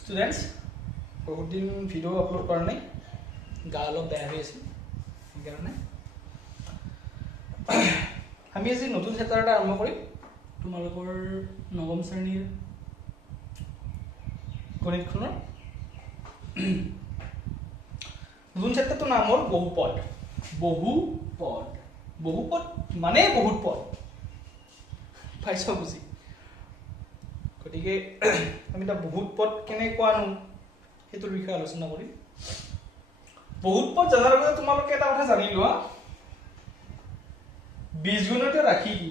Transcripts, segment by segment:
students বহুত দিন video upload কৰা নাই গা অলপ বেয়া হৈ আছে সেইকাৰণে আমি আজি নতুন চেপ্টাৰ এটা আৰম্ভ কৰিম তোমালোকৰ নৱম শ্ৰেণীৰ গণিতখনৰ নতুন চেপ্টাৰটোৰ নাম হ'ল বহুপদ বহুপদ বহুপদ মানে বহুত পদ পাইছ বুজি গতিকে আমি এটা বহুত পদ কেনেকুৱা নো সেইটোৰ বিষয়ে আলোচনা কৰিম বহুত পদ জনাৰ আগতে তোমালোকে এটা কথা জানি লোৱা বীজগণিতীয় ৰাশি কি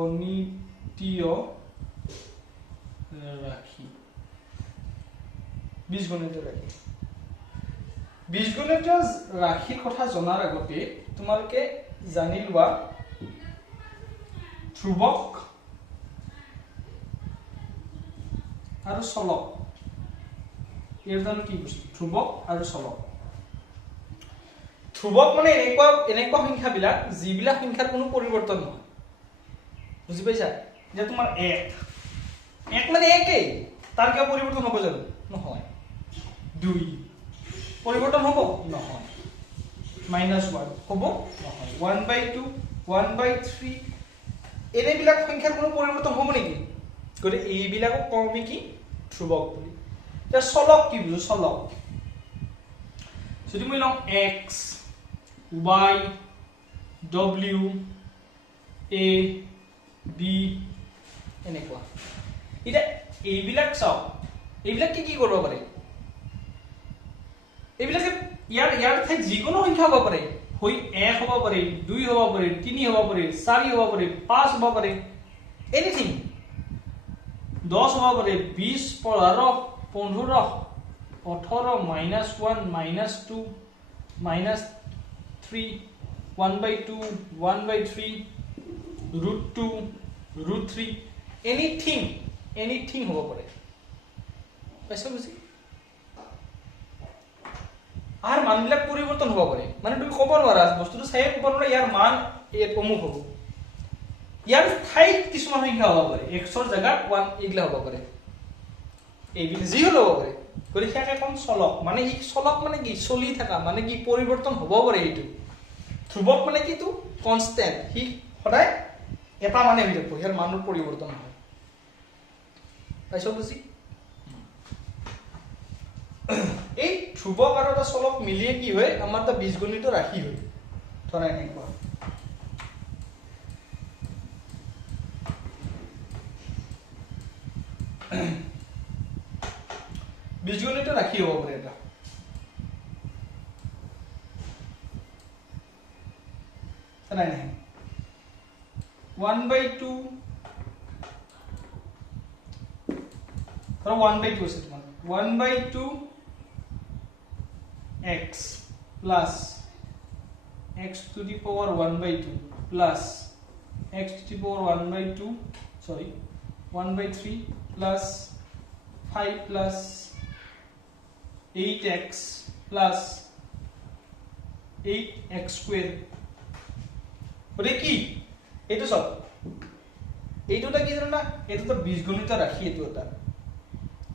বীজগণিতীয় ৰাশি বীজগণিতীয় ৰাশি বীজগণিতীয় ৰাশিৰ কথা জনাৰ আগতে তোমালোকে জানি লোৱা ধ্ৰুৱক আৰু চলক ইয়াৰ জানো কি বস্তু ধ্ৰুৱক আৰু চলক ধ্ৰুৱক মানে এনেকুৱা সংখ্যাবিলাক যিবিলাক সংখ্যাৰ কোনো পৰিৱৰ্তন নহয় বুজি পাইছা যে তোমাৰ 1 মানে একেই তাৰ কিয় পৰিৱৰ্তন হ'ব জানো নহয় 2 পৰিৱৰ্তন হ'ব নহয় -1 হ'ব নহয় 1/2 1/3 এনেবিলাক সংখ্যাৰ কোনো পৰিৱৰ্তন হ'ব নেকি গতিকে এইবিলাকক কওঁ আমি কি ধ্ৰুৱক বুলি এতিয়া চলক কি বুঝো চলক যদি মই লওঁ x y w a b এনেকুৱা এতিয়া এইবিলাক চাও এইবিলাক কি কৰিব পাৰে এইবিলাক ইয়াৰ ঠাইত যিকোনো সংখ্যা হ'ব পাৰে হৈ 1 হ'ব পাৰে 2 হ'ব পাৰে 3 হ'ব পাৰে 4 হ'ব পাৰে 5 হ'ব পাৰে এনিথিং 10 হ'ব পাৰে 20 15 18 -1 -2 -3 1/2 1/3 √2 √3 এনিথিং হ'ব পাৰে পাইছা বুজি আৰ মানবিলাক পৰিৱৰ্তন হ'ব পাৰে মানে তুমি ক'ব নোৱাৰা বস্তুটো চাই ক'ব নোৱাৰা ইয়াৰ মান অমুক হ'ব ইয়াৰ ঠাইত কিছুমান সংখ্যা হ'ব পাৰে x ৰ জায়গাত 1 এইগলা হ'ব পাৰে এইবিলাক যি হ'ব পাৰে গতিকে সেয়াকে কোন চলক মানে ই চলক মানে কি চলি থকা মানে কি পৰিৱৰ্তন হ'ব পাৰে এইটো ধ্ৰুৱক মানে কিটো কনষ্টেন্ট হি সদায় এটা মানে হৈ থাকিব ইয়াৰ মানৰ পৰিৱৰ্তন হয় পাইছো বুজি এই ধ্ৰুৱক আৰু এটা চলক মিলিয়ে কি হয় আমাৰ এটা বীজগণিত ৰাশি হয় ধৰা এনেকুৱা বীজগণিত ৰাশি হ'ব পাৰে এটা নাই 1/2 ধৰা 1/2 আছে তোমাৰ 1/2 x plus x to the power 1/2 plus x to the power 1/2 sorry 1/3 plus 5 plus 8x plus 8x square ওরে কি এইটো সব এইটোটা কি জানো না এইটোটা বীজগণিত ৰাশি এইটো এটা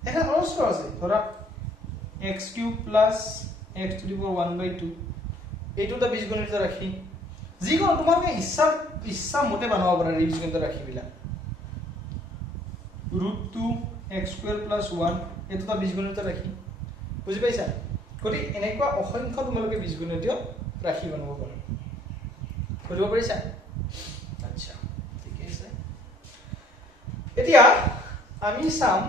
এটা অস্ত আছে ধৰা x³ plus x to the power 1/2 এইটোটা বীজগণিত ৰাশি যিকোনো তোমালোকে ইচ্ছা মতে বনাব পাৰা বীজগণিত ৰাশিবিলাক √2 x² plus 1 এইটোটা বীজগণিত ৰাশি বুজি পাইছা গতি এনেকুৱা অসংখ্য তোমালোকে বীজগণিত ৰাশি বনাব পাৰা বুজিব পাৰিছা আচ্ছা ঠিক আছে এতিয়া আমি চাম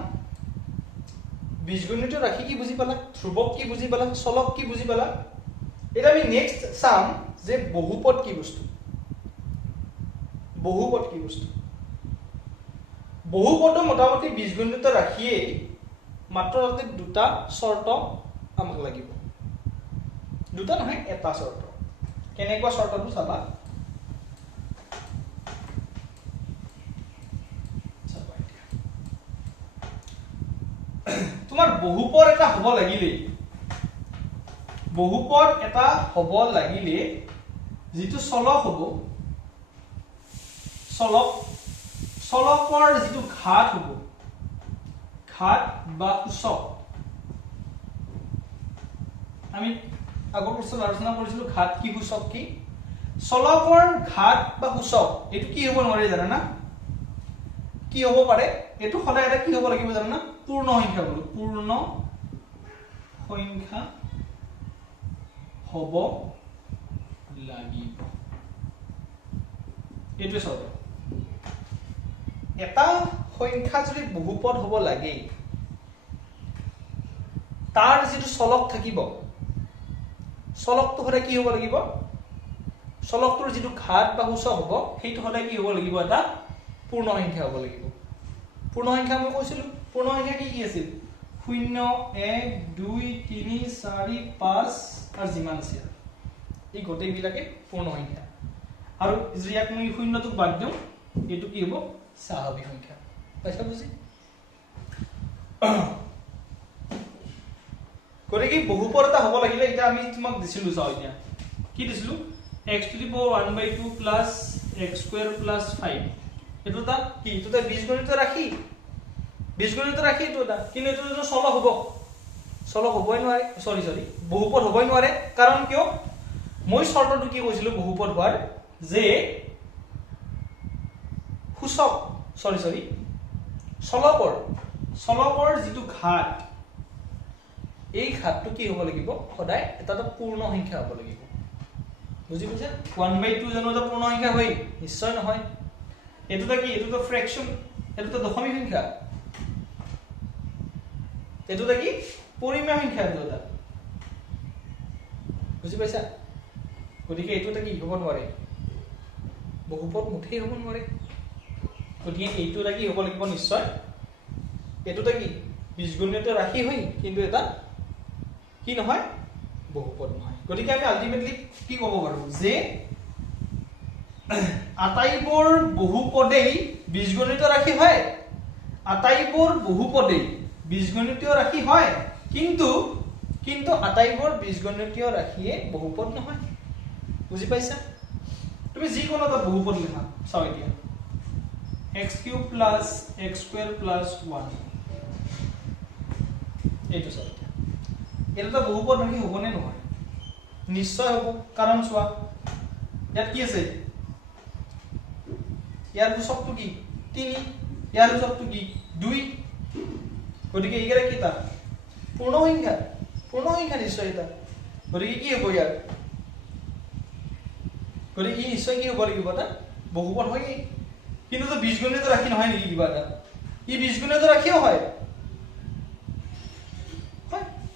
বীজগণিত ৰাশি কি বুজি পালা ধ্ৰুৱক কি বুজি পালা চলক কি বুজি পালা এটা আমি নেক্সট চাম যে বহুপদ কি বস্তু বহুপদ মোটামুটি বীজগণিত ৰাশিয়ে মাত্ৰ তাতে দুটা শৰ্ত আমাক লাগিব দুটা নহয় এটা শৰ্ত কেনেকুৱা শৰ্তটো চাবা তোমাৰ বহুপদ এটা হ'ব লাগিলে যিটো চলক হ'ব চলকৰ যিটো ঘাত হ'ব ঘাত বা সূচক আমি আগৰ প্ৰশ্নত আলোচনা কৰিছিলো ঘাত কি সূচক কি চলকৰ ঘাত বা সূচক এটো কি হ'ব নোৱাৰে জানা না কি হ'ব পাৰে এটো সদায় এটা কি হ'ব লাগিব জানা না পূৰ্ণ সংখ্যা বলো পূৰ্ণ সংখ্যা হ'ব লাগিব এটো সব এটা সংখ্যা যদি বহুপদ হ'ব লাগে তাৰ যেটো চলক থাকিব চলকটো হলে কি হ'ব লাগিব চলকটোৰ যেটো ঘাত বা সূচক হ'ব সেইটো হলে কি হ'ব লাগিব এটা পূৰ্ণ সংখ্যা হ'ব লাগিব পূৰ্ণ সংখ্যা মই কৈছিলো পূৰ্ণ সংখ্যা কি আছিল 0 1 2 3 4 5 আৰু যিমান আছে এই গোটেই বিলাকে পূৰ্ণ সংখ্যা আৰু যদি ইয়াক মই 0 টোক বাদ দিও এটো কি হ'ব স্বাভাৱিক সংখ্যা পাইছা বুজি কৰে কি বহুপদ এটা হ'ব লাগিলে এটা আমি তোমাক দিছিলো চাও এতিয়া কি দিছিলো x to the power 1/2 plus x square plus 5 এটোটা কি এটোটা বীজগণিত ৰাখি এটোটা কিন্তু এটো যদি চলক হ'বই নোৱাৰে সৰি বহুপদ হ'বই নোৱাৰে কাৰণ কিয় মই শৰ্তটো কি কৈছিলো বহুপদ হোৱাৰ যে সূচক চলকৰ যিটো ঘাত এই ঘাতটো কি হ'ব লাগিব সদায় এটা পূৰ্ণ সংখ্যা হ'ব লাগিব বুজি পাইছা 1/2 জানো এটা পূৰ্ণ সংখ্যা হয় নিশ্চয় নহয় এটোটা কি এটোটা ফ্ৰেকশন এটোটা দশমিক সংখ্যা এটোটা কি পৰিমেয় সংখ্যা এটোটা বুজি পাইছা গতিকে এটোটা কি হ'ব নোৱাৰে বহুপদ মুঠেই হ'ব নোৱাৰে গতিকে এইটোটা কি হ'ব লাগিব নিশ্চয় এটোটা কি বীজগণিত ৰাশি হয় কিন্তু এটা কি নহয় বহুপদ নহয় গতিকে আমি আলটিমেটলি কি ক'ব পাৰো যে আটাইবোৰ বহুপদেই বীজগণিত ৰাশি হয় আটাইবোৰ বহুপদেই বীজগণিতীয় ৰাশি হয় কিন্তু আটাইবোৰ বীজগণিতীয় ৰাশিয়ে বহুপদ নহয় বুজি পাইছা তুমি যি কোনো এটা বহুপদ লিখা চাও এতিয়া x³ + x² + 1 এইটো চাও এতিয়া এটা বহুপদ ৰাশি হ'ব নে নহয় নিশ্চয় হ'ব কাৰণ চোৱা ইয়াত কি আছে ইয়াৰ সূচকটো কি 3 ইয়াৰ সূচকটো কি 2 গতিকে এইগৰা কি তা পূৰ্ণ সংখ্যা নিশ্চয় এটা গতিকে কি হ'ব ইয়াৰ গতিকে ই নিশ্চয় কি হ'ব লাগিব এটা বহুপদ হয় কিন্তু তো বীজগণিত ৰাশি নহয় নেকি কিবা এটা ই বীজগণিত ৰাশিও হয়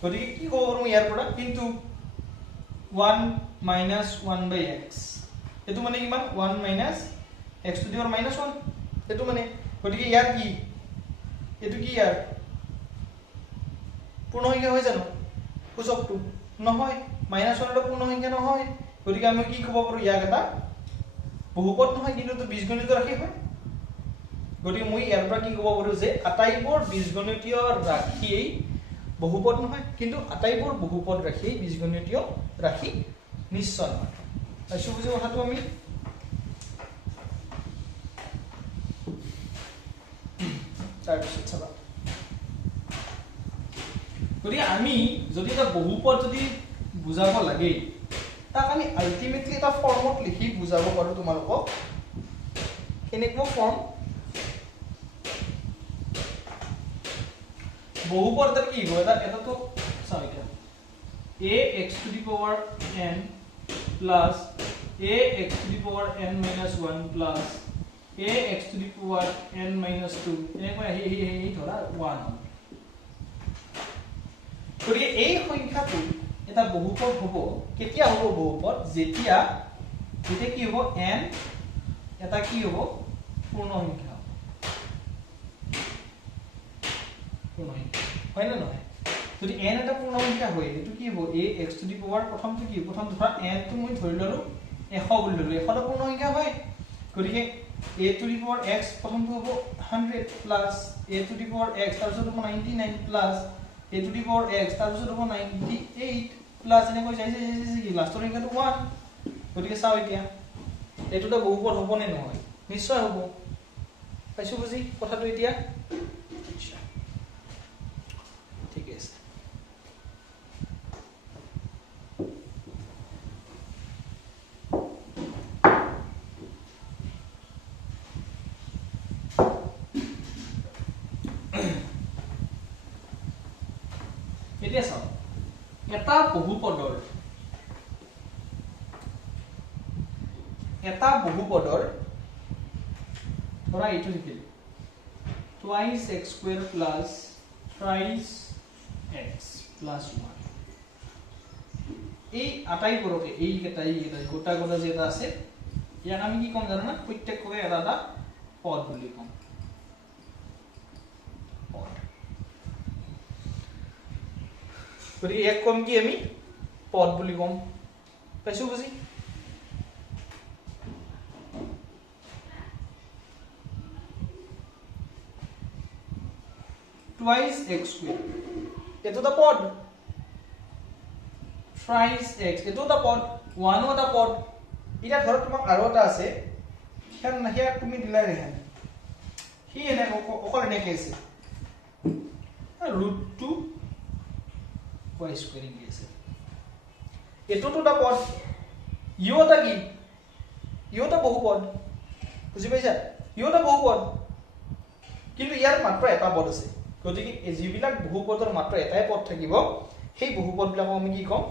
গতিকে কি ক'ব পাৰো ইয়াৰ পৰা কিন্তু 1 - 1/x এটো মানে কিমান 1 - x to the power -1 এটো মানে গতিকে ইয়াৰ কি এটো কি ইয়াৰ পূৰ্ণ সংখ্যা হয় জানো সূচকটো নহয় -1 এটা পূৰ্ণ সংখ্যা নহয় গতিকে আমি কি ক'ব পাৰো ইয়াক এটা বহুপদ নহয় কিন্তু তো বীজগণিত ৰাশি হয় গতিকে মই ইয়াৰ পৰা কি ক'ব পাৰো যে আটাইবোৰ বীজগণিতীয় ৰাশিয়েই বহুপদ নহয় কিন্তু আটাইবোৰ বহুপদ ৰাশি বীজগণিতীয় ৰাশি নিশ্চয় নহয় পাইছো বুজি কথাটো আমি তাৰপিছত চাবা গতিকে আমি যদি এটা বহুপদ যদি বুজাব লাগে তাক আমি আলটিমেটলি এটা ফৰ্মত লিখি বুজাব পাৰো তোমালোকক কেনেকুৱা ফৰ্ম বহুপদ এটা কি হ'ব এটা তো চাও এতিয়া ax to the power n plus ax to the power n minus 1 plus ax to the power n minus 2 এনেকৈ আহি ধৰা 1 গতিকে এই সংখ্যাটো এটা বহুপদ হ'ব কেতিয়া হ'ব বহুপদ যেতিয়া কি হ'ব n এটা কি হ'ব পূৰ্ণ সংখ্যা হয় না নহয় যদি n এটা পূৰ্ণ সংখ্যা হয় এটো কি হ'ব ax to the power প্ৰথমটো কি প্ৰথম ধৰা n টো মই ধৰি ললো 100 বুলি ললো 100 টা পূৰ্ণ সংখ্যা হয় গতিকে a to the power x প্ৰথমটো হ'ব 100 plus a to the power x তাৰপিছত হ'ব 99 plus a to the power x তাৰপিছত হ'ব 98 plus এনেকৈ যাই কি লাষ্টৰ সংখ্যাটো 1 গতিকে চাও এতিয়া এটোটা বহুপদ হ'ব নে নহয় নিশ্চয় হ'ব পাইছো বুজি কথাটো এতিয়া ঠিক আছে এতিয়া চাও এটা বহুপদৰ ধৰা এইটো লিখিল twice x square plus thrice x plus 1 এই আটাই পৰকে এই কেটাই গোটা গোটা যে এটা আছে ইয়াক আমি কি কম জানো না প্ৰত্যেককে এটা এটা পদ বুলি কম পদ গতি এক কম কি আমি পদ বুলি কম পাইছো বুজি twice x square এটো দা পদ thrice x এটো দা পদ 1 ও দা পদ এটা ধৰ তোমাক আৰু এটা আছে খেল নাহিয়া তুমি দিলাই ৰেহান হি এনে অকল এনে কেছে √2 y square ইন কেছে এটো তো দা পদ ইওটা কি ইওটা বহুপদ বুজি পাইছা ইওটা বহুপদ কিন্তু ইয়াৰ মাত্ৰ এটা পদ আছে গতিকে যিবিলাক বহুপদৰ মাত্ৰ এটাই পদ থাকিব সেই বহুপদবিলাক আমি কি কম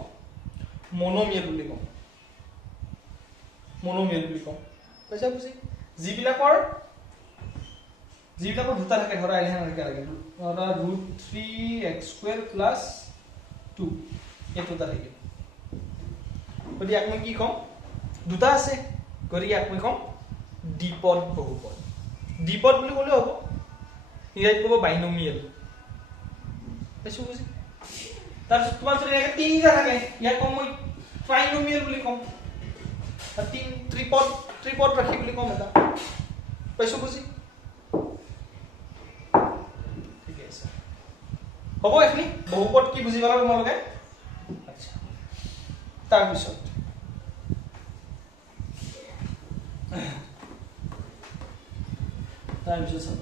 মনোমিয়েল বুলি কম পাইছা বুজি যিবিলাকৰ দুটা থাকে ধৰা এনে লাগে ধৰা √3x² + 2 এটোটা থাকে গতিকে আমি কি কম দুটা আছে গতিকে আমি কম দ্বিপদ বহুপদ দ্বিপদ বুলি ক'লে হ'ব ইয়াত ক'ব বাইনোমিয়েল পাইছো বুজি তাৰপিছত তোমাৰ যদি একে তিনিটা থাকে ইয়াক কম মই ট্ৰাইনোমিয়েল বুলি কম ত্ৰিপদ ৰাখি বুলি কম এটা পাইছো বুজি ঠিক আছে হ'ব এখিনি বহুপদ কি বুজি পালা তোমালোকে আচ্ছা তাৰপিছত চাব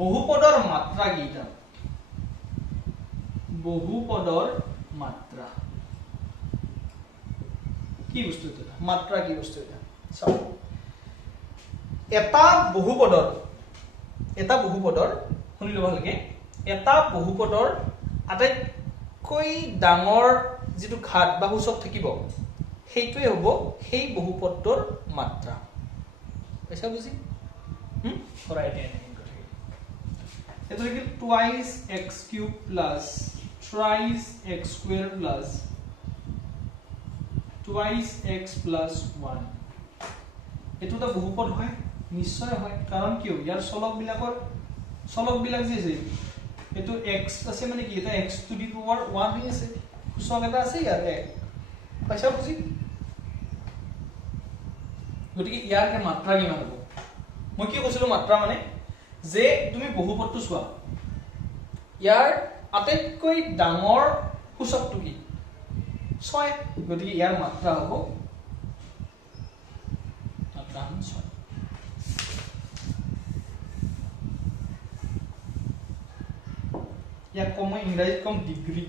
বহুপদৰ মাত্ৰা কিটা বহুপদৰ মাত্ৰা কি বস্তু এটা মাত্ৰা কি বস্তু এটা চাও এটা বহুপদৰ শুনি লব লাগে এটা বহুপদৰ আটাইতকৈ ডাঙৰ যেটো ঘাত বা সূচক থাকিব সেইটোৱে হ'ব সেই বহুপদৰ মাত্ৰা পইচা বুজি ৰাইট এটো কি twice x³ plus thrice x² plus twice x plus 1 এটো তো বহুপদ হয় নিশ্চয় হয় কাৰণ কিয় ইয়াৰ চলক বিলাক যে আছে এটো x আছে মানে কি এটা x টু দি পাৱাৰ 1 হৈ আছে সূচক এটা আছে ইয়াৰ পইচা বুজি গতিকে ইয়াৰ কে মাত্ৰা কিমান হ'ব মই কি কৈছিলো মাত্ৰা মানে যে তুমি বহুপদটো চোৱা ইয়াৰ আটাইতকৈ ডাঙৰ সূচকটো কি 6 গতিকে ইয়াৰ মাত্ৰা হ'ব মাত্ৰা 6 ইয়াক কম ইংৰাজীত কম ডিগ্ৰী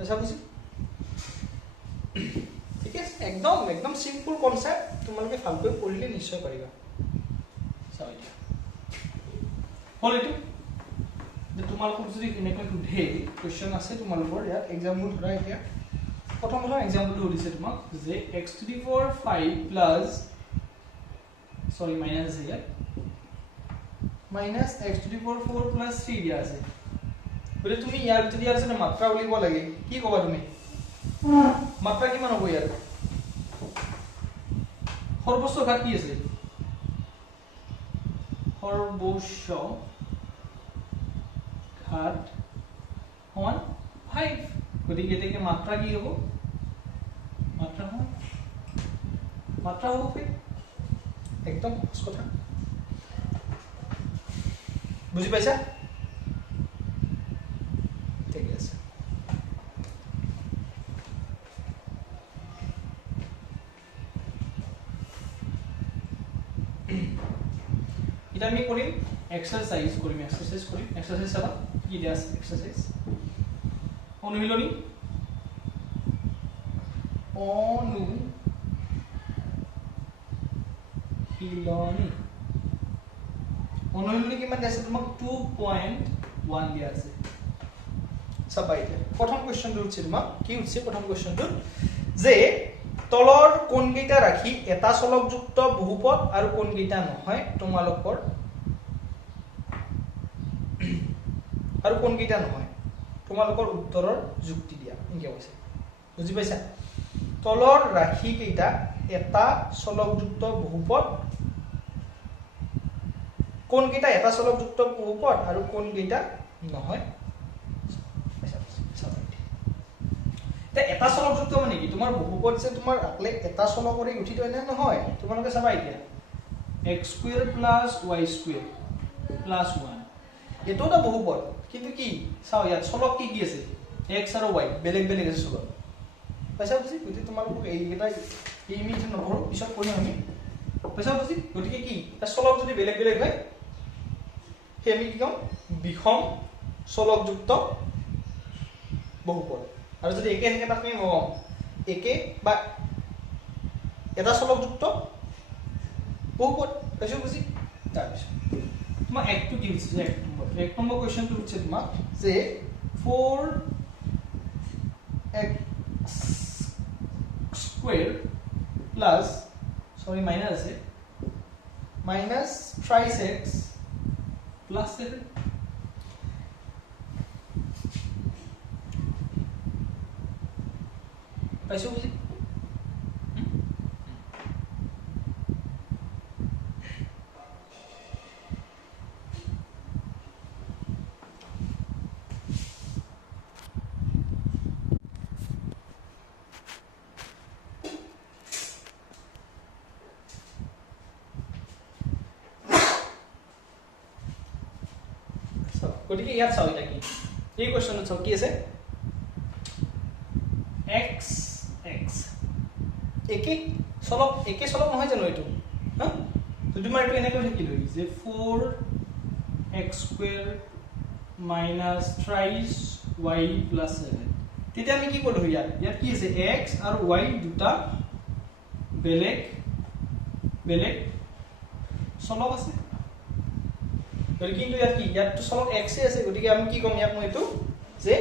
আচ্ছা বুজি ঠিক আছে একদম সিম্পল কনসেপ্ট তোমালোকে ভালকৈ পঢ়িলে নিশ্চয় পাৰিবা চাও এতিয়া হল এটো যে তোমালোকক যদি এনেকৈ সুধে কোৱেশ্চন আছে তোমালোকৰ ইয়াত এক্সাম্পল ধৰা এতিয়া প্ৰথম এক্সাম্পলটো দিছে তোমাক যে x⁵ প্লাস সৰি মাইনাস আছে ইয়াত মাইনাস x⁴ প্লাস 3 দিয়া আছে বলে তুমি ইয়াৰ যদি ইয়াৰ জন্য মাত্ৰা উলিব লাগে কি কবা তুমি মাত্ৰা কিমান হ'ব ইয়াৰ সৰ্বোচ্চ ঘাত কি আছে সৰ্বোচ্চ ঘাত সমান 5 গতিকে এটাকে মাত্ৰা কি হ'ব মাত্ৰা হ'ব একদম কথা বুজি পাইছা ঠিক আছে আমি কৰিম এক্সাৰসাইজ কৰিম এক্সাৰসাইজ চাবা কি দিয়া আছে এক্সাৰসাইজ অনুশীলনী অনুশীলনী কিমান দিয়া আছে তোমাক 2.1 দিয়া আছে চাবা এতিয়া প্ৰথম কোৱেশ্চনটো উঠিছে তোমাক কি উঠিছে প্ৰথম কোৱেশ্চনটো যে তলৰ কোণকেইটা ৰাখি এটা চলকযুক্ত বহুপদ আৰু কোণকেইটা নহয় তোমালোকৰ আৰু কোণকেইটা নহয় তোমালোকৰ উত্তৰৰ যুক্তি দিয়া কি কৈছে বুজি পাইছা তলৰ ৰাশি কেইটা এটা চলকযুক্ত বহুপদ কোণকেইটা এটা চলকযুক্ত বহুপদ আৰু কোণকেইটা নহয় এটা চলকযুক্ত মানে কি তোমাৰ বহুপদ যে তোমাৰ আকলে এটা চলকৰে গঠিত হয় না নহয় তোমালোকে চাবা এতিয়া x² + y² + 1 এটো এটা বহুপদ কিন্তু কি চাও ইয়াত চলক কি আছে x আৰু y বেলেগ বেলেগ আছে চলক পইচা বুজি গতি তোমালোকক এইটা এই মিনিট নপঢ়ো পিছত পঢ়িম আমি পইচা বুজি গতিকে কি এটা চলক যদি বেলেগ বেলেগ হয় সেই আমি কি কম বিষম চলকযুক্ত বহুপদ আৰু যদি একে থাকে তাক আমি কম একে বা এটা চলকযুক্ত বহুপদ পইচা বুজি তাৰপিছত তোমাক একটো কি হৈছে এক নম্বৰ কোৱেশ্চনটো উঠছে তোমাক যে 4x² প্লাস সরি মাইনাস আছে মাইনাস 3x প্লাস 7 পাইছো বুঝি গতিকে ইয়াত চাও এটা কি এই কোৱেশ্চনটো চাও কি আছে x x একে চলক নহয় জানো এটো হা তো তোমাৰ এটো এনেকৈ থাকিল হৈ যে 4x² - 3y + 7 তেতিয়া আমি কি কৰিলো ইয়াত কি আছে x আৰু y দুটা বেলেগ বেলেগ চলক আছে কিন্তু ইয়াত কি ইয়াত তো চলক x আছে গতিকে আমি কি কম ইয়াত মই এটো যে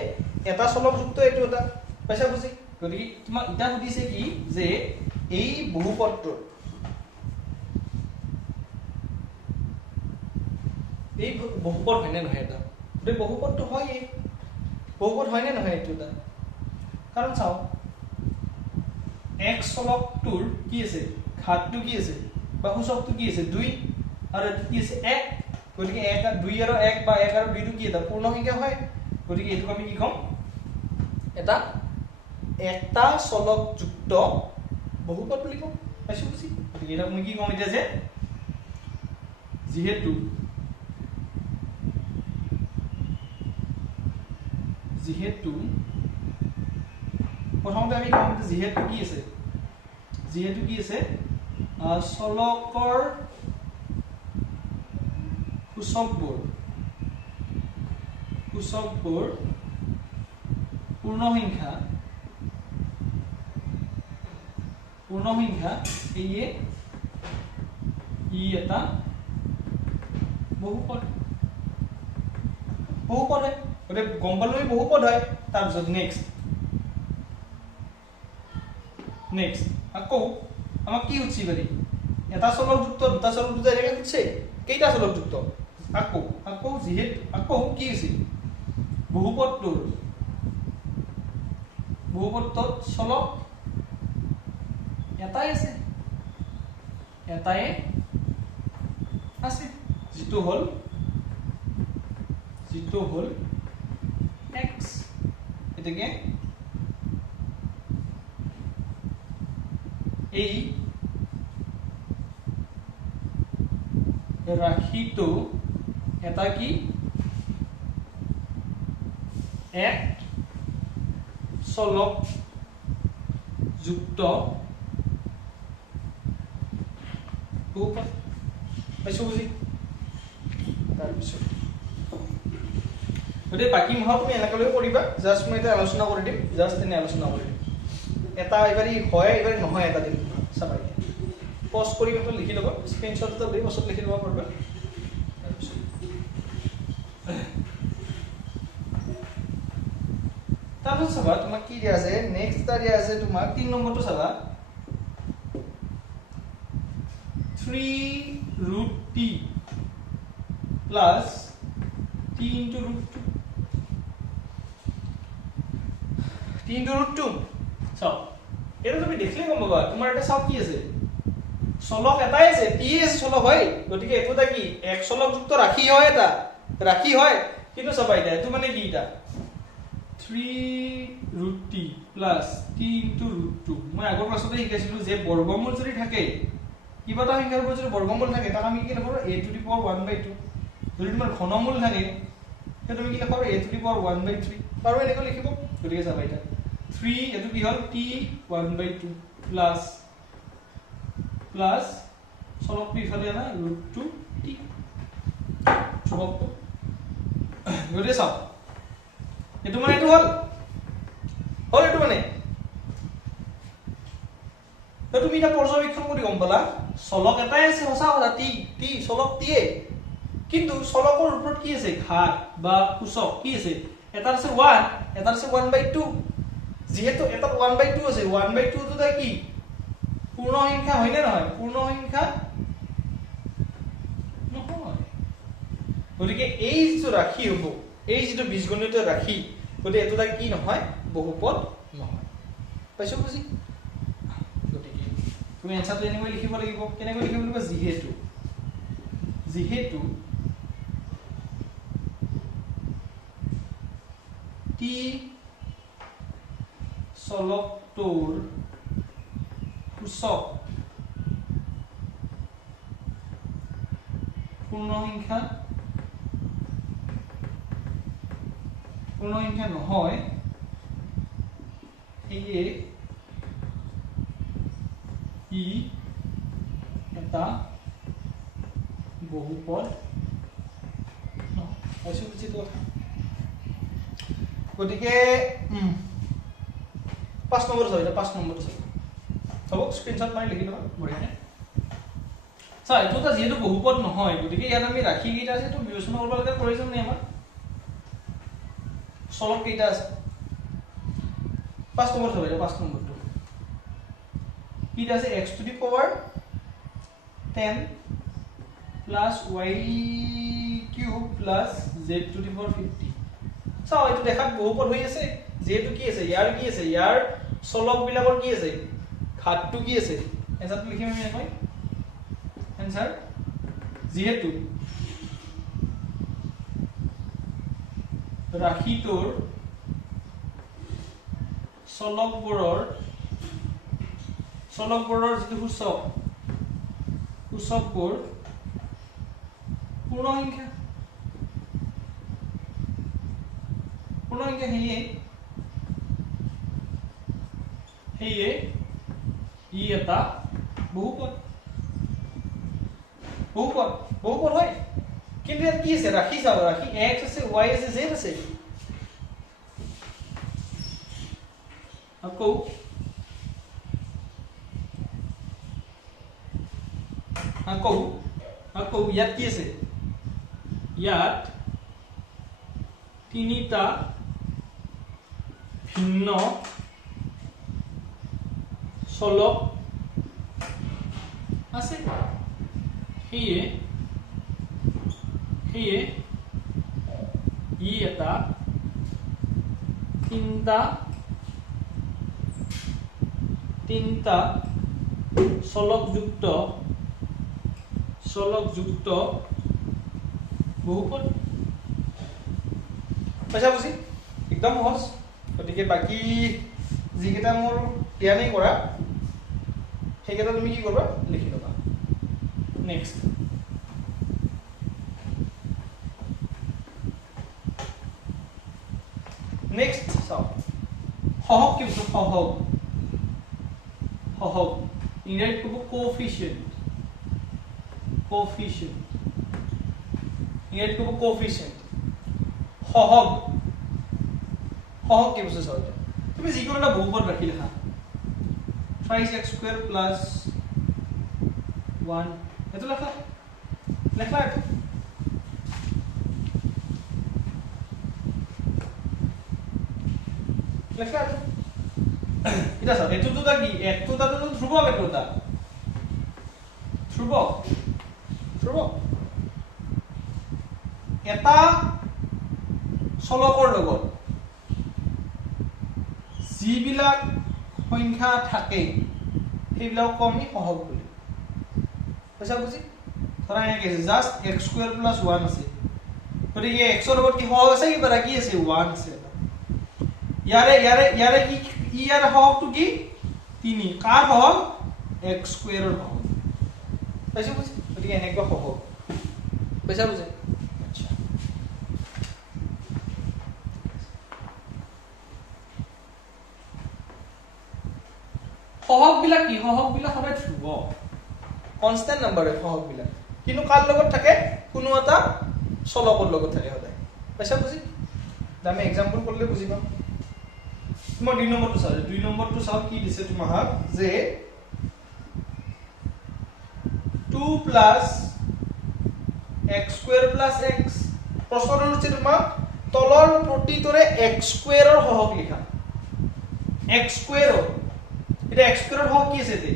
এটা চলকযুক্ত এটো এটা পইচা বুজি গতিকে তোমাক এটা সুধিছে কি যে এই বহুপদটোৰ এই বহুপদ হয় নে নহয় এটা এই বহুপদটো হয় এই বহুপদ হয় নে নহয় এটো এটা কাৰণ চাও x চলকটোৰ কি আছে ঘাতটো কি আছে বা সূচকটো কি আছে 2 আৰু কি আছে 1 গতিকে 1 আৰু 2 আৰু 1 বা 1 আৰু 2 টো কি এটা পূৰ্ণ সংখ্যা হয় গতিকে এটো আমি কি কম এটা চলকযুক্ত বহুপদ বুলি কম পাইছো বুজি গতিকে এটা মই কি কম এতিয়া যে যেহেতু প্ৰথমতে আমি কম যেহেতু কি আছে চলকৰ সূচকবোৰ পূৰ্ণ সংখ্যা এই এটা বহুপদ হয় গতে গম পালৈ বহুপদ হয় তাৰপিছত নেক্সট আকৌ আমাক কি উঠছি পাৰি এটা চলকযুক্ত দুটা চলকযুক্ত এনেকৈ উঠছে কেইটা চলকযুক্ত আকৌ যেহেতু আকৌ কি হৈছে বহুপদটোত চলক এটাই আছে যেটো হল x এটাকে এই ৰাশিটো এটা কি এক চলক যুক্ত বহুপদ পাইছো বুজি তাৰপিছত গতিকে বাকী মাহত তুমি এনেকৈ কৰিবা জাষ্ট মই এটা আলোচনা কৰি দিম জাষ্ট এনে আলোচনা কৰি দিম এটা এবাৰি হয় এবাৰি নহয় এটা দিম চাবা পজ কৰি কিন্তু লিখি ল'বা স্ক্ৰীনশ্বট এটা লৈ পাছত লিখি ল'ব পাৰিবা তাৰপিছত চাবা তোমাক কি দিয়া আছে নেক্সট এটা দিয়া আছে তোমাক 3 নম্বৰটো চাবা 3√t plus t into root 2 t into root 2 চাও এটা তুমি দেখলে গম পাবা তোমাৰ এটা চাও কি আছে চলক এটাই আছে t আছে চলক হয় গতিকে এটোটা কি এক চলক যুক্ত ৰাখি হয় এটা ৰাখি হয় কিন্তু চাবা এটা এটো মানে কি এটা 3√t plus t into root 2 মই আগৰ ক্লাছতে শিকাইছিলো যে বৰ্গমূল যদি থাকে কিবা এটা সংখ্যাৰ ওপৰত যদি বৰ্গমূল থাকে তাক আমি কি লিখব a to the power 1/2 যদি তোমাৰ ঘনমূল থাকে তে তুমি কি লিখব a to the power 1/3 আৰু এনেকৈ লিখিব গতিকে চাবা এটা 3 এটো কি হল t 1/2 plus চলকটো ইফালে আনা √2t চলকটো গতিকে চাও এটো মানে এটো হল এটো মানে তো তুমি এটা পৰ্যবেক্ষণ কৰি গম পালা চলক এটাই আছে সঁচা কথা t চলক t কিন্তু চলকৰ ওপৰত কি আছে ঘাত বা সূচক কি আছে এটা আছে 1 এটা আছে 1/2 যেহেতু এটা 1/2 আছে 1/2 তো তাই কি পূৰ্ণ সংখ্যা হয় নে নহয় পূৰ্ণ সংখ্যা নহয় গতিকে এই যে ৰাখি হ'ব এই যে বীজগণিত ৰাখি গতিকে এটো তাই কি নহয় বহুপদ নহয় পাইছো বুজি গতিকে তুমি এনসাৰটো এনেকৈ লিখিব লাগিব কেনেকৈ লিখিব লাগিব যেহেতু t চলকটোৰ সূচক পূৰ্ণ সংখ্যা নহয় সেয়ে ই এটা বহুপদ নহয় গতিকে 5 নম্বৰ চাই 5 নম্বৰটো চাই হ'ব স্ক্ৰীনশ্বট মাৰি লিখি লবা বঢ়িয়া চাই এটোটা যেহেতু বহুপদ নহয় গতিকে ইয়াত আমি ৰাখি কেইটা আছে তো বিবেচনা কৰিব লাগে প্ৰয়োজন নাই আমাৰ চলক কেইটা আছে 5 নম্বৰ চাই 5 নম্বৰটো কিটা আছে x to the power 10 plus y cube plus z to the power 50 চাও এটো দেখাত বহুপদ হৈ আছে যেহেতু কি আছে ইয়াৰ চলক বিলাকৰ কি আছে ঘাতটো কি আছে এনসাৰটো লিখিম আমি এনেকৈ এনসাৰ যেহেতু ৰাখিটোৰ চলকবোৰৰ যিটো সূচকবোৰ পূৰ্ণ সংখ্যা সেয়ে ই এটা বহুপদ হয় কিন্তু ইয়াত কি আছে ৰাখি চাও ৰাখি x আছে y আছে z আছে আকৌ ইয়াত কি আছে ইয়াত তিনিটা ভিন্ন চলক আছে সেয়ে ই এটা তিনটা চলকযুক্ত বহুপদ পাইছা বুজি একদম সহজ গতিকে বাকি যিকেইটা মোৰ দিয়া নাই কৰা সেইকেইটা তুমি কি কৰিবা লিখি ল'বা নেক্সট চাও সহগ কি বস্তু সহগ ইংৰাজীত ক'ব কোএফিচিয়েন্ট ইংৰাজীত ক'ব কোএফিচিয়েন্ট সহগ সহগ কি বস্তু চাও তুমি যিকোনো এটা বহুপদ ৰাখি লিখা thrice x square plus 1 এটো লেখা লেখা লেখা এটা স্যার এটো তো কি একটো তা তো ধ্রুবক এটো তা ধ্রুবক ধ্রুবক এটা চলকৰ লগত যিবিলাক সংখ্যা থাকে সেইবিলাক আমি সহগ বুলি বুঝা বুজি ধৰা এনেকে আছে জাস্ট x স্কয়াৰ প্লাস 1 আছে গতিকে x ৰ লগত কি সহগ আছে কি বাকি আছে 1 আছে ইয়াৰে ইয়াৰে ইয়াৰে কি ইয়াৰ সহগটো কি 3 কাৰ সহগ x স্কয়াৰৰ সহগ বুঝা বুজি গতিকে এনেকুৱা সহগ বুঝা বুজি আচ্ছা সহগ বিলাক কি সহগ বিলাক সদায় ধ্ৰুব কনস্ট্যান্ট নাম্বাৰ সহগ বিলাক কিন্তু কাৰ লগত থাকে কোনো এটা চলকৰ লগত থাকে সদায় বুঝা বুজি আমি एग्जांपल কৰলে বুজি পাম মই 2 নম্বৰটো চাও 2 নম্বৰটো চাও কি দিছে তোমাক যে 2 plus x square plus x প্রশ্নটো হচ্ছে তোমাক তলৰ প্ৰতিটোৰে x square ৰ সহগ লিখা x square এটা x square ৰ সহগ কি আছে তে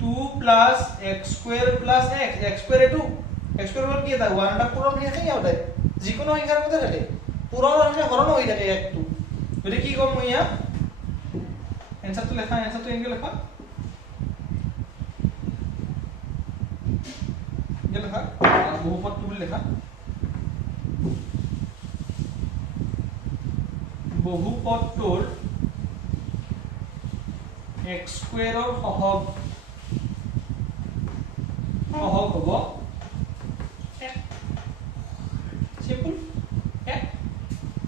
2 plus x square plus x x square এটো x square ৰ কি এটা 1 টা পূৰণ হৈ থাকে ইয়াতে যিকোনো সংখ্যাৰ মতে থাকে পূৰণ সংখ্যা হৰণ হৈ থাকে 1 টো গতি কি কম মই ইয়া এনসাৰটো লেখা এনসাৰটো এনেকে লেখা লেখা বহুপদটো বুলি লেখা বহুপদটোৰ x square ৰ সহগ সহগ হ'ব 1 সিম্পল 1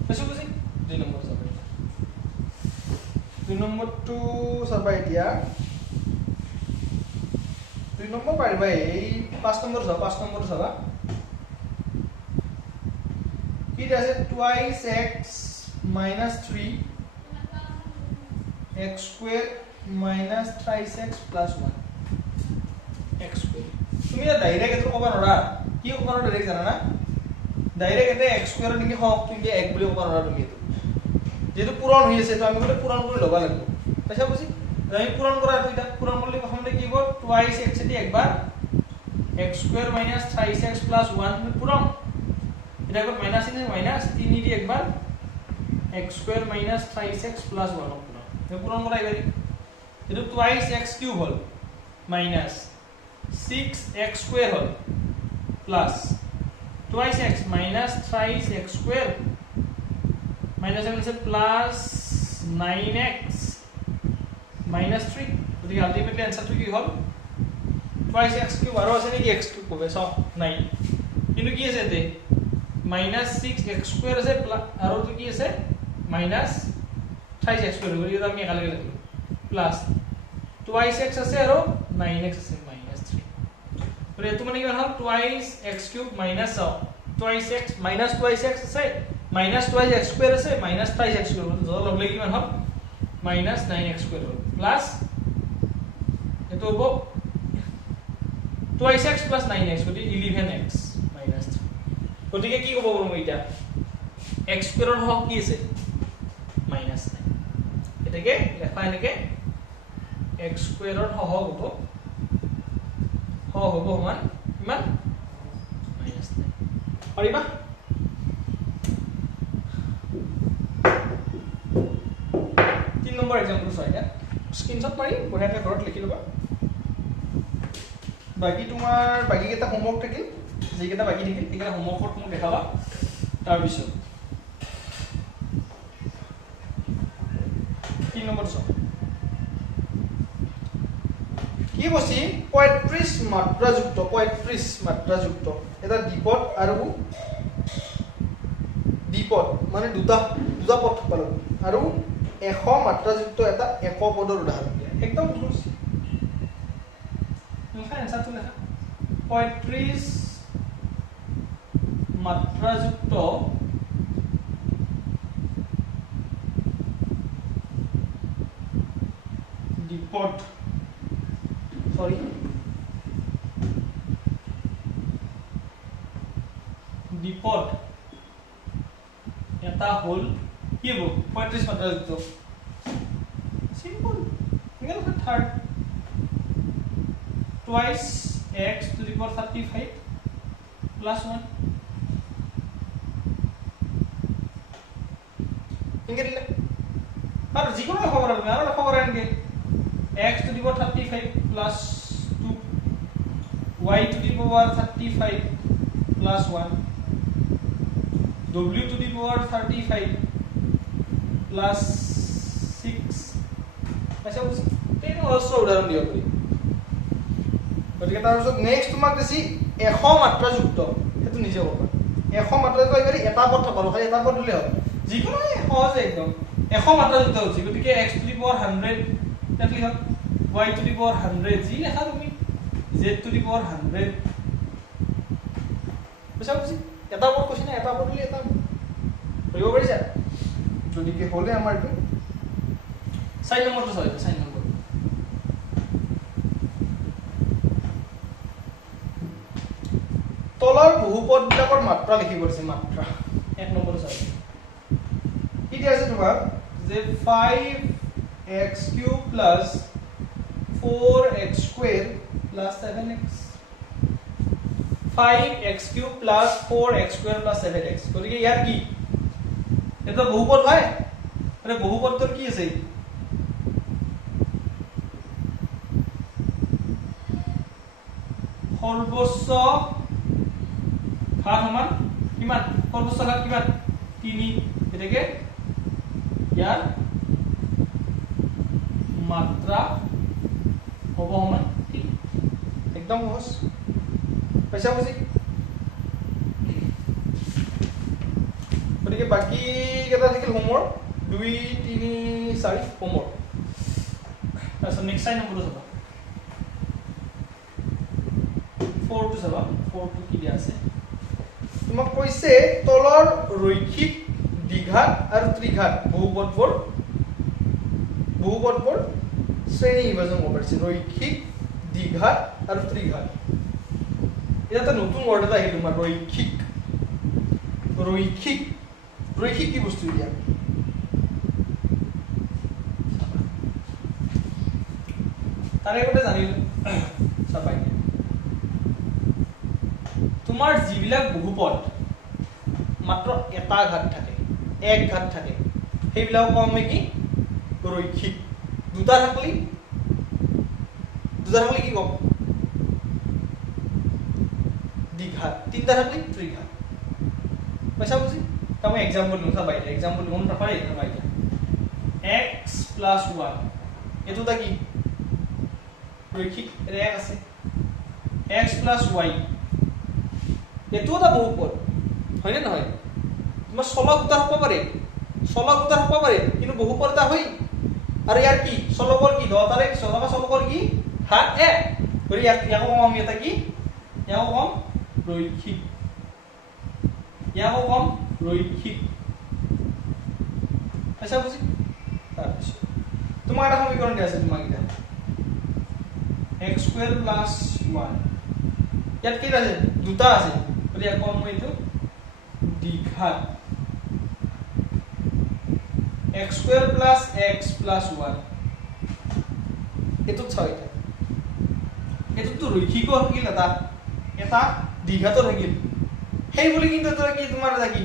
বুঝছো বুজি 2 নম্বৰ চাবা 2 নম্বৰটো চাবা এতিয়া 2 নম্বৰ পাৰিবা এই 5 নম্বৰ চাবা 5 নম্বৰ চাবা কি আছে twice x minus 3 x square minus thrice x plus 1 x square তুমি এটা ডাইরেক্ট এটো কবা নৰা কি কবা নৰা ডাইৰেক্ট জানা না ডাইৰেক্ট এটা x square নিকি হক তুমি 1 বুলি কবা নৰা তুমি এটো যেটো পূৰণ হৈ আছে তো আমি বলে পূৰণ কৰি লবা লাগিব পইচা বুজি আমি পূৰণ কৰা এটা পূরণ করলে প্রথমতে কি হ'ব twice x এটি একবার x square minus thrice x plus 1 পূরণ এটা একবার মাইনাস ইনে মাইনাস 3 দি একবার x square minus thrice x plus 1 পূরণ এই পূরণ করা এবারে এটো twice x cube hall minus 6x square hall plus twice x minus thrice x square minus 7 is plus 9x minus 3 তো the ultimately answer to কি হল twice x cube আর আছে নাকি x কিউব হবে সব নাই কিন্তু কি আছে তে minus 6x square আছে আর তো কি আছে minus thrice x square গলি আমি একালগে লিখলো plus twice x আছে আর 9x আছে minus 3 তো এটো মানে কি হল twice x cube minus twice x minus twice x আছে minus twice x square আছে minus thrice x square তো লগ লাগি মান হল minus 9x square হল plus এটো হবো twice x plus 9x গতি 11x minus 3 গতিকে কি কব বলম এটা x square ৰ হক কি আছে minus 9 এটাকে লেখা এনেকে x square ৰ সহগ হ'ব সমান কিমান minus 9 পাৰিবা 3 নম্বৰ एग्जांपल চাই দিয়া স্ক্ৰিনশ্বট মাৰি বঢ়িয়াকৈ ঘৰত লিখি লবা বাকি তোমাৰ বাকি কেটা হোমৱৰ্ক থাকিল যেকেটা বাকি থাকিল এইকেটা হোমৱৰ্কত মোক দেখাবা তাৰ পিছত 3 নম্বৰ চাও কি বসি 35 মাত্ৰাযুক্ত 35 মাত্ৰাযুক্ত এটা দ্বিপদ আৰু দ্বিপদ মানে দুটা পদ পালো আৰু 100 মাত্ৰাযুক্ত এটা একপদৰ উদাহৰণ দিয়া একদম সহজ লিখা এনসাৰটো লেখা 35 মাত্ৰাযুক্ত দ্বিপদ সৰি দ্বিপদ এটা হল কি হব 35 মাত্ৰাযুক্ত সিম্পল এখানে third twice x to the power 35 plus 1 इंगे दिले আর যিকোনো খবর আসবে আর খবর আনগে x to the power 35 plus 2 y to the power 35 plus 1 w to the power 35 plus 6 আচ্ছা বুঝি এই অবশ্য উদাহরণ দিও করি গতিকে তাৰ পিছত নেক্সট তোমাক দিছি 100 মাত্ৰাযুক্ত হেতু নিজে হ'ব 100 মাত্ৰাযুক্ত এবারে এটা পদ থাকলো খালি এটা পদ দিলে হয় যিকোনো সহজ একদম 100 মাত্ৰাযুক্ত হৈছে গতিকে x to the power 100 এটা লিখ y to the power 100 G লেখা তুমি z to the power 100 বুঝা বুঝি এটা পদ কৈছি না এটা পদ দিলে এটা কৰিব পাৰিছা গতিকে হলে আমাৰ এইটো 4 নম্বৰটো হয় 4 নম্বৰ তলৰ বহুপদ বিলাকৰ মাত্ৰা লিখি কৰিছে মাত্ৰা 1 নম্বৰ চাই কি দিয়া আছে তোমাক যে 5x³ plus 4x² plus 7x 5x³ plus 4x² plus 7x গতিকে ইয়াৰ কি এটা বহুপদ হয় আৰে বহুপদৰ কি আছে সর্বোচ্চ ঘাত সমান কিমান সর্বোচ্চ ঘাত কিমান 3 এটাকে ইয়ার মাত্রা হব সমান 3 একদম সহজ পইচা বুঝি গতিকে বাকি কেটা থাকিল হোমৱৰ্ক 2 3 4 হোমৱৰ্ক তাৰপিছত নেক্সট চাই নম্বৰটো চাবা 4 টো চাবা 4 টো কি দিয়া আছে তোমাক কৈছে তলৰ ৰৈখিক দ্বিঘাত আৰু ত্ৰিঘাত বহুপদবোৰ শ্ৰেণী বিভাজন কৰিব পাৰিছে ৰৈখিক দ্বিঘাত আৰু ত্ৰিঘাত এটা নতুন ওয়াৰ্ড এটা আহিল তোমাৰ ৰৈখিক ৰৈখিক কি বস্তু দিয়া তাৰে আগতে জানিল চাবাই তোমাৰ যিবিলাক বহুপদ মাত্ৰ এটা ঘাত থাকে এক ঘাত থাকে সেইবিলাক কম কি ৰৈখিক দুটা থাকলি কি কম দ্বিঘাত তিনটা থাকলি ত্ৰিঘাত পইচা বুঝি তা মই एग्जांपल লওঁ চাবাই एग्जांपल মন ৰাখাই চাবাই x + 1 এটোটা কি রৈখিক রেখ আছে x + y এটোটা বহুপদ হয় না নহয় তোমার সলক উত্তর হব পারে কিন্তু বহুপদটা হই আর ইয়ার কি সলকর কি দতারে সলকর কি হাত এ করি ইয়াকো কম এটা কি ইয়াকো কম রৈখিক আচ্ছা বুঝি তাৰপিছত তোমার এটা সমীকরণ দিয়া আছে তোমাক এটা x² + 1 ইয়াত কি আছে দুটা আছে গতি ইয়াক কম হইতো দ্বিঘাত x² + x + 1 এটো ছয়টা এটো তো রৈখিক হকিল এটা দ্বিঘাত থাকিল সেই বুলি কিন্তু তোরা কি তোমার কি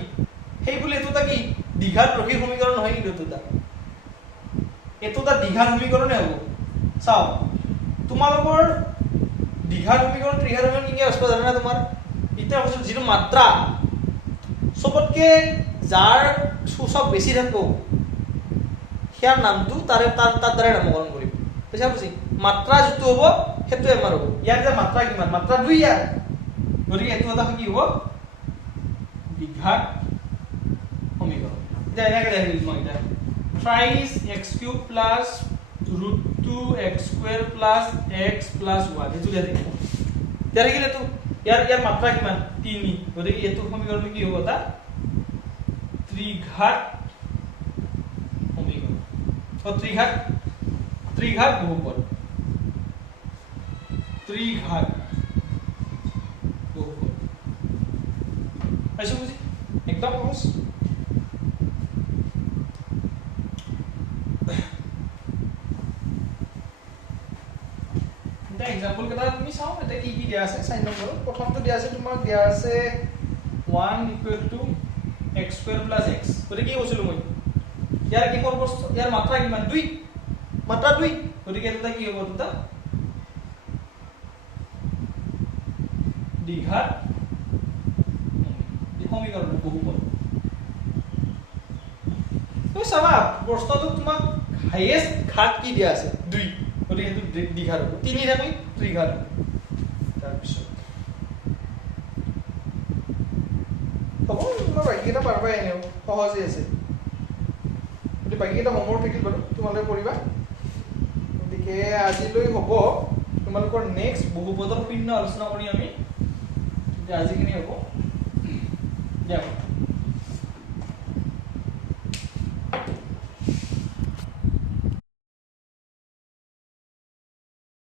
সেই বুলি এটোটা কি দ্বিঘাত রৈখিক সমীকরণ হয় কিন্তু এটোটা দ্বিঘাত সমীকরণে হবো চাও তোমালোকৰ দ্বিঘাত সমীকরণ ত্রিঘাত সমীকরণ কি আসবে জানা না তোমার এটা হচ্ছে যেটো মাত্রা সবতকে যার সূচক বেশি থাকবো হিয়ার নামটো তার দ্বারা নামকরণ করিব বুঝা বুঝি মাত্রা যেটো হবো সেটো এমাৰ হবো ইয়াৰ যে মাত্ৰা কিমান মাত্ৰা 2 ইয়াৰ গতিকে এটো এটা কি হবো দ্বিঘাত সমীকরণ এটা এনেকে দেখিল মই এটা thrice x³ plus √2 x² plus x plus 1 এটো দেখিল দেখিলে তো ইয়াৰ মাত্ৰা কিমান 3 গতিকে এইটো সমীকৰণটো কি হ'ব তা ত্ৰিঘাত সমীকৰণ ত্ৰিঘাত বহুপদ পাইছো বুজি একদম সহজ एग्जांपल केटा তুমি চাও এটা কি কি দিয়া আছে 4 নম্বৰ প্ৰথমটো দিয়া আছে তোমাক দিয়া আছে 1 = x² + x গতিকে কি কৈছিলো মই ইয়াৰ কি কৰিব ইয়াৰ মাত্ৰা কিমান 2 মাত্ৰা 2 গতিকে এটা কি হ'ব দুটা দ্বিঘাত এই সমীকৰণ বহুপদ তো চাবা প্ৰশ্নটো তোমাক হাইয়েস্ট ঘাত কি দিয়া আছে 2 গতিকে এটো দ্বিঘাত হ'ব 3 থাকি ত্ৰিঘাত তাৰ পিছত হ'ব মই বাকিটা পাৰবা এনেও সহজে আছে গতিকে বাকিটা হোমৱৰ্ক থাকিল বাৰু তোমালোকে কৰিবা গতিকে আজিলৈ হ'ব তোমালোকৰ নেক্সট বহুপদৰ শূন্য আলোচনা কৰি আমি আজিখিনি হ'ব